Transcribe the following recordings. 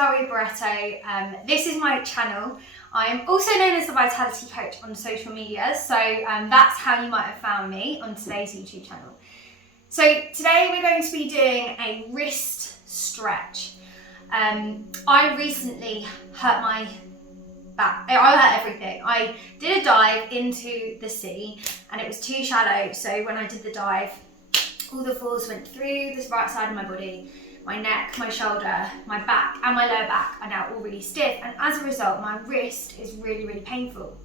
Rosaria Barreto. This is my channel. I'm also known as the Vitality Coach on social media, so that's how you might have found me on today's YouTube channel. So today we're going to be doing a wrist stretch. I recently hurt my back. I hurt everything. I did a dive into the sea and it was too shallow, so when I did the dive, all the force went through this right side of my body. My neck, my shoulder, my back and my lower back are now all really stiff, and as a result my wrist is really, really painful.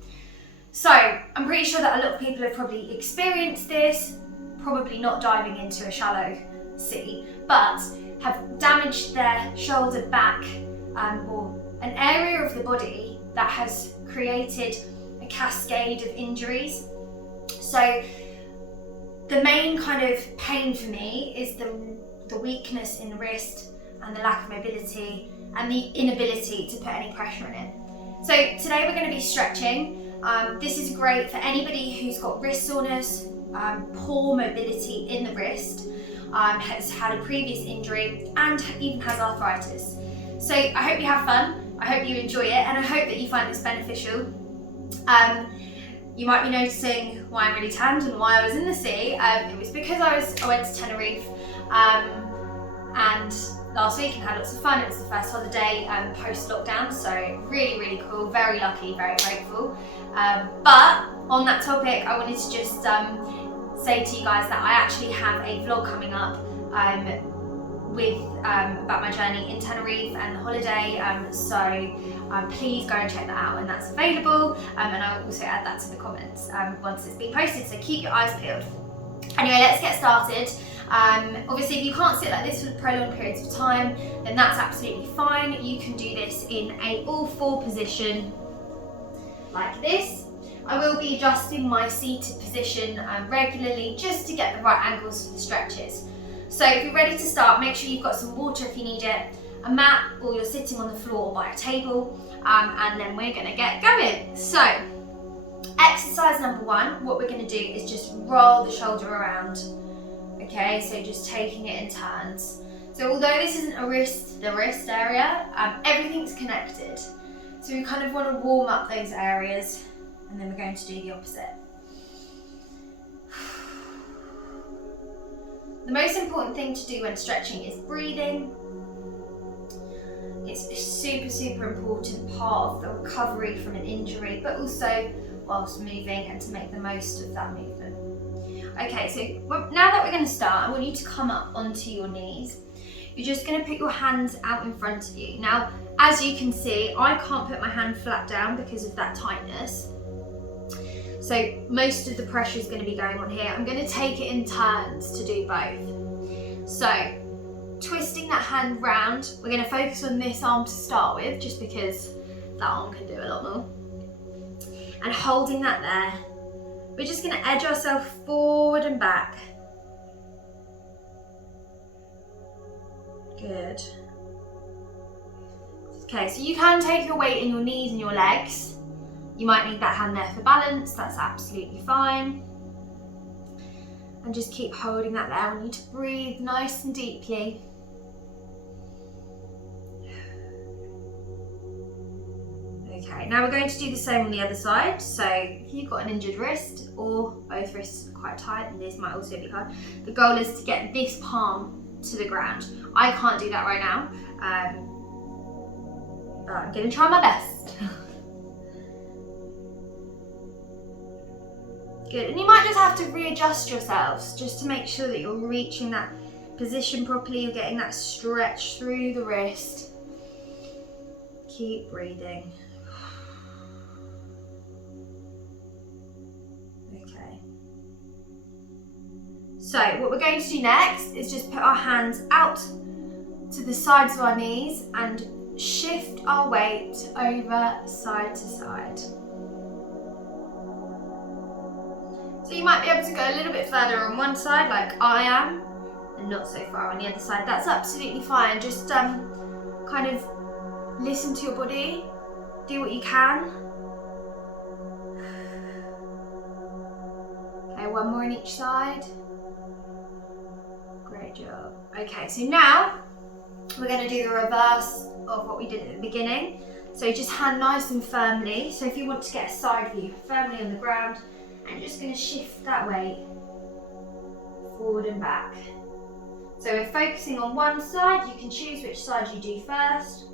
So I'm pretty sure that a lot of people have probably experienced this, probably not diving into a shallow sea, but have damaged their shoulder, back, or an area of the body that has created a cascade of injuries. So the main kind of pain for me is the weakness in the wrist and the lack of mobility and the inability to put any pressure in it. So today we're going to be stretching. This is great for anybody who's got wrist soreness, poor mobility in the wrist, has had a previous injury and even has arthritis. So I hope you have fun, I hope you enjoy it, and I hope that you find this beneficial. You might be noticing why I'm really tanned and why I was in the sea. It was because I went to Tenerife and last week and had lots of fun. It was the first holiday post-lockdown, so really, really cool, very lucky, very grateful. But on that topic, I wanted to just say to you guys that I actually have a vlog coming up with about my journey in Tenerife and the holiday, so please go and check that out, and that's available, and I'll also add that to the comments once it's been posted, so keep your eyes peeled. Anyway, let's get started. Obviously if you can't sit like this for prolonged periods of time, then that's absolutely fine. You can do this in a all four position like this. I will be adjusting my seated position regularly just to get the right angles for the stretches. So if you're ready to start, make sure you've got some water if you need it, a mat, or you're sitting on the floor by a table, and then we're going to get going. So exercise number one, what we're going to do is just roll the shoulder around. Okay, so just taking it in turns. So although this isn't the wrist area, everything's connected. So we kind of want to warm up those areas, and then we're going to do the opposite. The most important thing to do when stretching is breathing. It's a super, super important part of the recovery from an injury, but also whilst moving, and to make the most of that movement. Okay, so now that we're going to start, I want you to come up onto your knees. You're just going to put your hands out in front of you. Now, as you can see, I can't put my hand flat down because of that tightness. So most of the pressure is going to be going on here. I'm going to take it in turns to do both. So twisting that hand round, we're going to focus on this arm to start with, just because that arm can do a lot more. And holding that there, we're just going to edge ourselves forward and back. Good. Okay, so you can take your weight in your knees and your legs. You might need that hand there for balance, that's absolutely fine. And just keep holding that there. I want you to breathe nice and deeply. Okay, now we're going to do the same on the other side. So if you've got an injured wrist or both wrists are quite tight, and this might also be hard, the goal is to get this palm to the ground. I can't do that right now, but I'm going to try my best. Good, and you might just have to readjust yourselves just to make sure that you're reaching that position properly, you're getting that stretch through the wrist. Keep breathing. Okay. So what we're going to do next is just put our hands out to the sides of our knees and shift our weight over side to side. So you might be able to go a little bit further on one side like I am, and not so far on the other side. That's absolutely fine. Just kind of listen to your body, do what you can. Okay, one more on each side. Great job. Okay, so now we're going to do the reverse of what we did at the beginning. So just hand nice and firmly. So if you want to get a side view, firmly on the ground, and you're just going to shift that weight forward and back. So we're focusing on one side. You can choose which side you do first.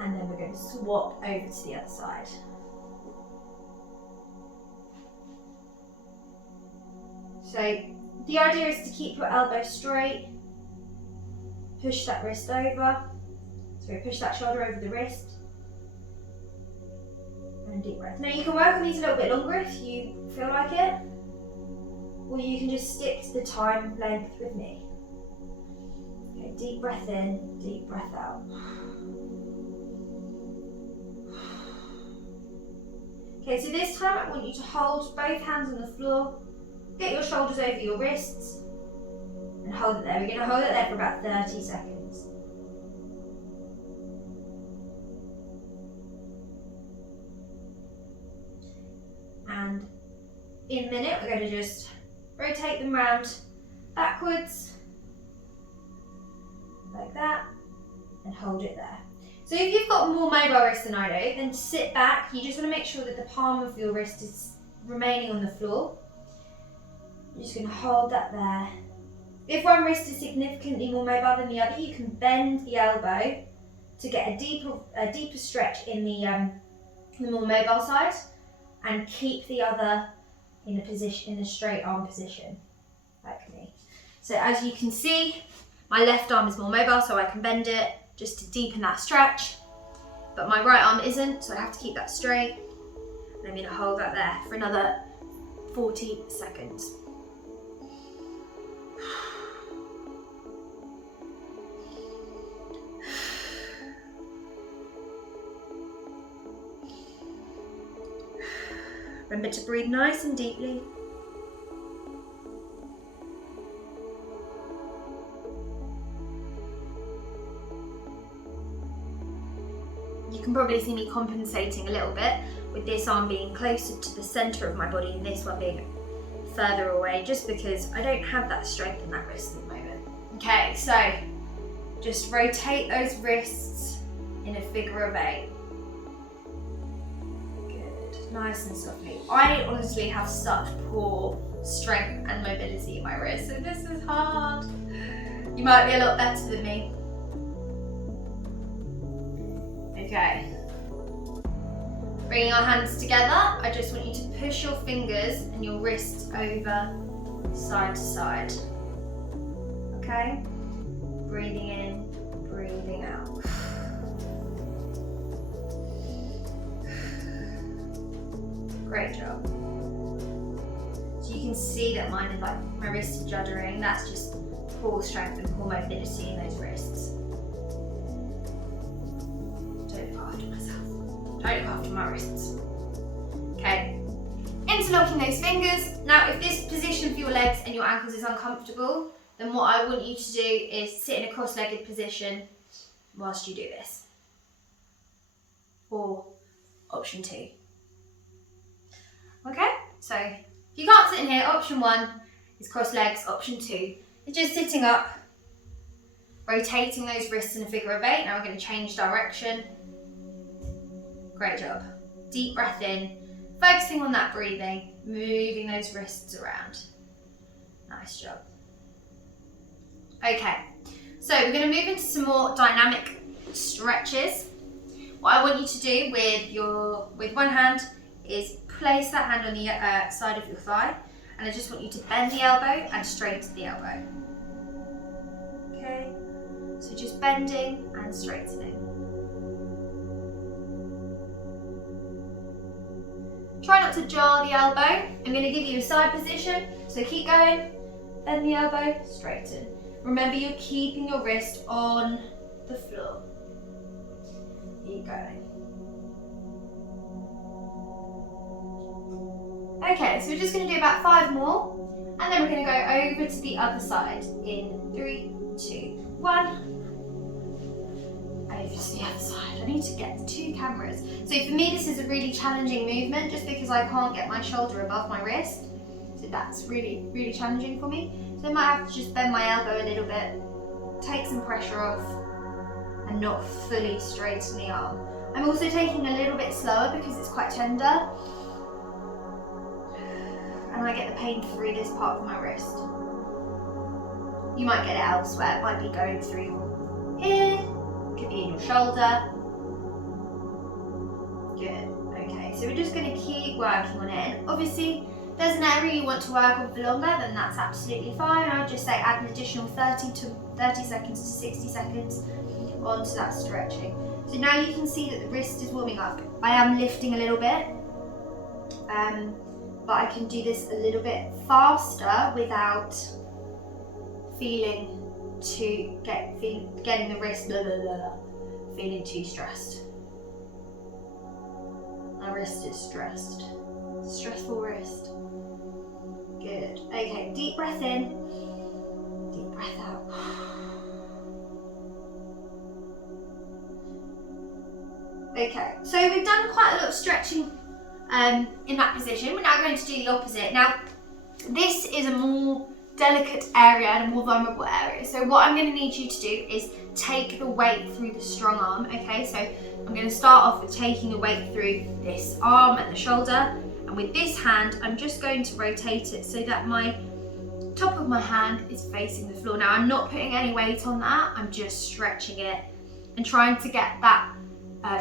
And then we're going to swap over to the other side. So the idea is to keep your elbow straight, push that wrist over, so push that shoulder over the wrist, and a deep breath. Now you can work on these a little bit longer if you feel like it, or you can just stick to the time length with me. Okay, deep breath in, deep breath out. Okay, so this time I want you to hold both hands on the floor, get your shoulders over your wrists, and hold it there. We're going to hold it there for about 30 seconds. And in a minute, we're going to just rotate them round backwards, like that, and hold it there. So if you've got more mobile wrists than I do, then sit back. You just want to make sure that the palm of your wrist is remaining on the floor. You're just going to hold that there. If one wrist is significantly more mobile than the other, you can bend the elbow to get a deeper stretch in the more mobile side, and keep the other in a straight arm position, like me. So as you can see, my left arm is more mobile, so I can bend it just to deepen that stretch, but my right arm isn't, so I have to keep that straight. And I'm going to hold that there for another 40 seconds. Remember to breathe nice and deeply. You can probably see me compensating a little bit with this arm being closer to the centre of my body and this one being further away, just because I don't have that strength in that wrist at the moment. Okay, so just rotate those wrists in a figure of 8. Good, nice and softly. I honestly have such poor strength and mobility in my wrist, so this is hard. You might be a lot better than me. Okay. Bringing our hands together, I just want you to push your fingers and your wrists over side to side. Okay? Breathing in, breathing out. Great job. So you can see that mine is like, my wrists are juddering. That's just poor strength and poor mobility in those wrists. Don't look after myself. Don't look after my wrists. Okay. Interlocking those fingers. Now, if this position for your legs and your ankles is uncomfortable, then what I want you to do is sit in a cross-legged position whilst you do this. Or option 2. Okay, so if you can't sit in here, option 1 is cross legs, option 2 is just sitting up, rotating those wrists in a figure of 8. Now we're going to change direction. Great job. Deep breath in, focusing on that breathing, moving those wrists around. Nice job. Okay, so we're going to move into some more dynamic stretches. What I want you to do with one hand is place that hand on the side of your thigh, and I just want you to bend the elbow and straighten the elbow. Okay, so just bending and straightening. Try not to jar the elbow. I'm going to give you a side position, so keep going, bend the elbow, straighten. Remember, you're keeping your wrist on the floor. Keep going. Okay, so we're just going to do about 5 more, and then we're going to go over to the other side in 3, 2, 1. Over to the other side. I need to get the 2 cameras. So for me, this is a really challenging movement just because I can't get my shoulder above my wrist. So that's really, really challenging for me. So I might have to just bend my elbow a little bit, take some pressure off, and not fully straighten the arm. I'm also taking a little bit slower because it's quite tender, and I get the pain through this part of my wrist. You might get it elsewhere. It might be going through here, could be in your shoulder. Good. Okay, so we're just going to keep working on it. And obviously, if there's an area you want to work on for longer, then that's absolutely fine. I would just say add an additional 30 seconds to 60 seconds onto that stretching. So now you can see that the wrist is warming up. I am lifting a little bit, but I can do this a little bit faster without getting the wrist feeling too stressed. My wrist is stressed. Stressful wrist. Good. Okay, deep breath in, deep breath out. Okay, so we've done quite a lot of stretching in that position. We're now going to do the opposite. Now, this is a more delicate area and a more vulnerable area. So what I'm going to need you to do is take the weight through the strong arm, okay? So I'm going to start off with taking the weight through this arm and the shoulder. And with this hand, I'm just going to rotate it so that my top of my hand is facing the floor. Now, I'm not putting any weight on that. I'm just stretching it and trying to get that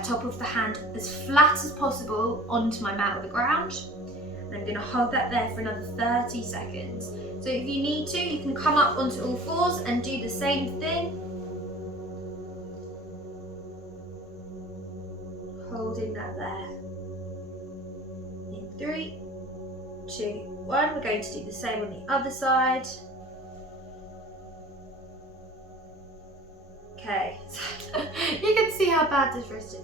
top of the hand as flat as possible onto my mat or the ground. And I'm going to hold that there for another 30 seconds. So if you need to, you can come up onto all fours and do the same thing. Holding that there. In 3, 2, 1. We're going to do the same on the other side. Okay, you can see how bad this wrist is.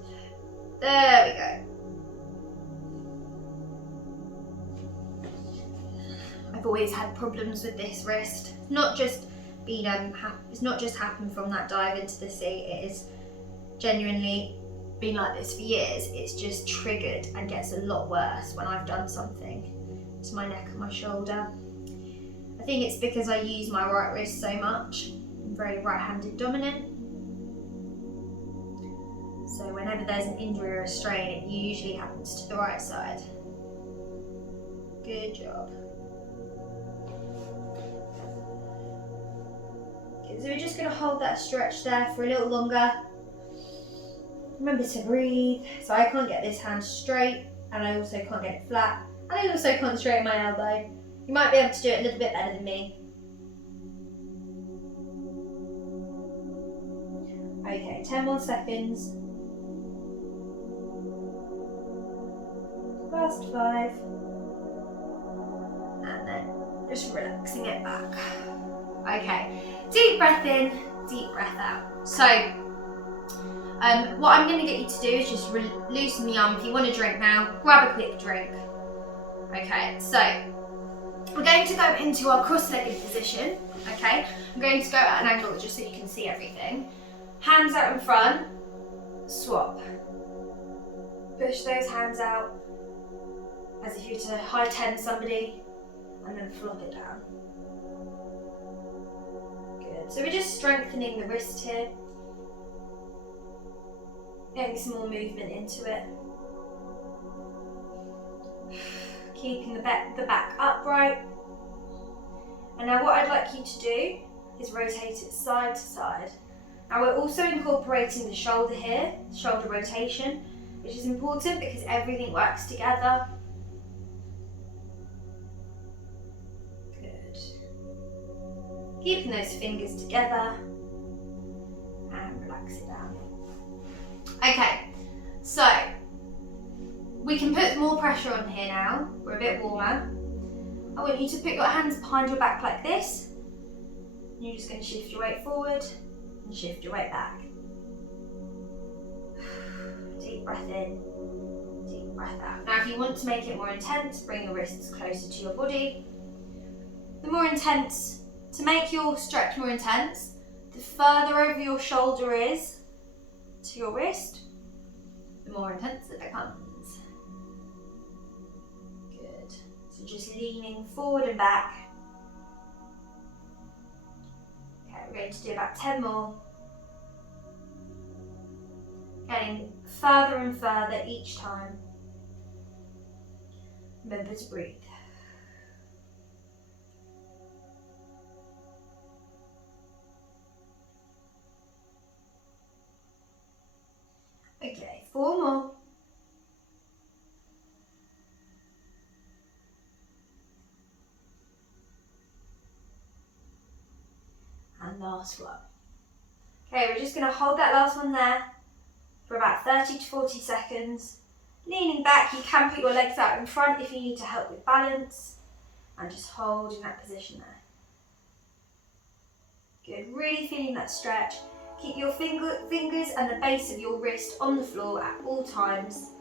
There we go. I've always had problems with this wrist. It's not just happened from that dive into the sea. It has genuinely been like this for years. It's just triggered and gets a lot worse when I've done something to my neck and my shoulder. I think it's because I use my right wrist so much. I'm very right-handed dominant. So whenever there's an injury or a strain, it usually happens to the right side. Good job. Okay, so we're just going to hold that stretch there for a little longer. Remember to breathe. So I can't get this hand straight, and I also can't get it flat, and I also can't straighten my elbow. You might be able to do it a little bit better than me. Okay, 10 more seconds. Last 5. And then just relaxing it back. Okay, deep breath in, deep breath out. So, what I'm going to get you to do is just loosen the arm. If you want a drink now, grab a quick drink. Okay, so we're going to go into our cross-legged position. Okay, I'm going to go at an angle just so you can see everything. Hands out in front, swap. Push those hands out as if you were to high 10 somebody, and then flop it down. Good. So we're just strengthening the wrist here, getting some more movement into it. Keeping the back upright. And now what I'd like you to do is rotate it side to side. Now we're also incorporating the shoulder here, shoulder rotation, which is important because everything works together. Good. Keeping those fingers together and relax it down. Okay, so we can put more pressure on here now. We're a bit warmer. I want you to put your hands behind your back like this. You're just going to shift your weight forward and shift your weight back. Deep breath in, deep breath out. Now if you want to make it more intense, bring your wrists closer to your body. The more intense, to make your stretch more intense, the further over your shoulder is to your wrist, the more intense it becomes. Good. So just leaning forward and back. going to do about 10 more. Getting further and further each time. Remember to breathe. Okay, 4 more. And last one. Okay, we're just going to hold that last one there for about 30 to 40 seconds. Leaning back, you can put your legs out in front if you need to help with balance, and just hold in that position there. Good, really feeling that stretch. Keep your fingers and the base of your wrist on the floor at all times.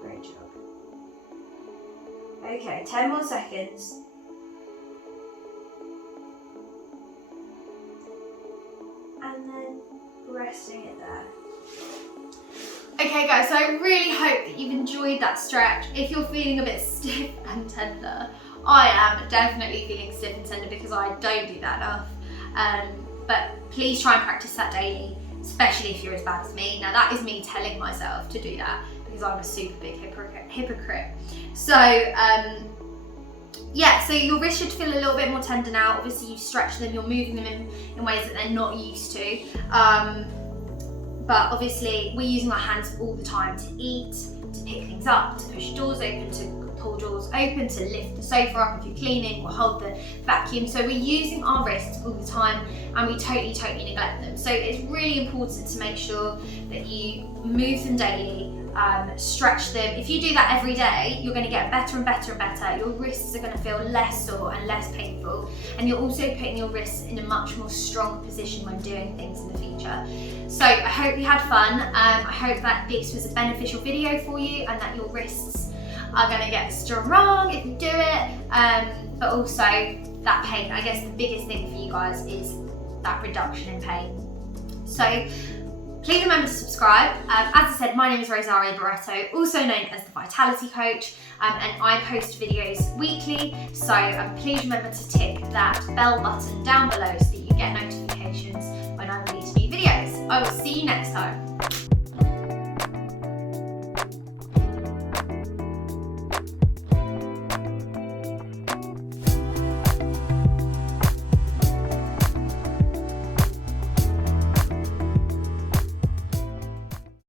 Great job. Okay, 10 more seconds. And then resting it there. Okay guys, so I really hope that you've enjoyed that stretch. If you're feeling a bit stiff and tender, I am definitely feeling stiff and tender because I don't do that enough. But please try and practice that daily, especially if you're as bad as me. Now that is me telling myself to do that because I'm a super big hypocrite. So yeah, so your wrists should feel a little bit more tender now. Obviously you've stretched them, you're moving them in ways that they're not used to. But obviously we're using our hands all the time to eat, to pick things up, to push doors open, to pull doors open, to lift the sofa up if you're cleaning, or hold the vacuum. So we're using our wrists all the time and we totally neglect them. So it's really important to make sure that you move them daily, stretch them. If you do that every day, you're going to get better and better and better. Your wrists are going to feel less sore and less painful, and you're also putting your wrists in a much more strong position when doing things in the future. So I hope you had fun. I hope that this was a beneficial video for you and that your wrists are going to get strong if you do it, but also that pain. I guess the biggest thing for you guys is that reduction in pain. So please remember to subscribe. As I said, my name is Rosaria Barreto, also known as the Vitality Coach, and I post videos weekly, so please remember to tick that bell button down below so that you get notifications when I release new videos. I will see you next time.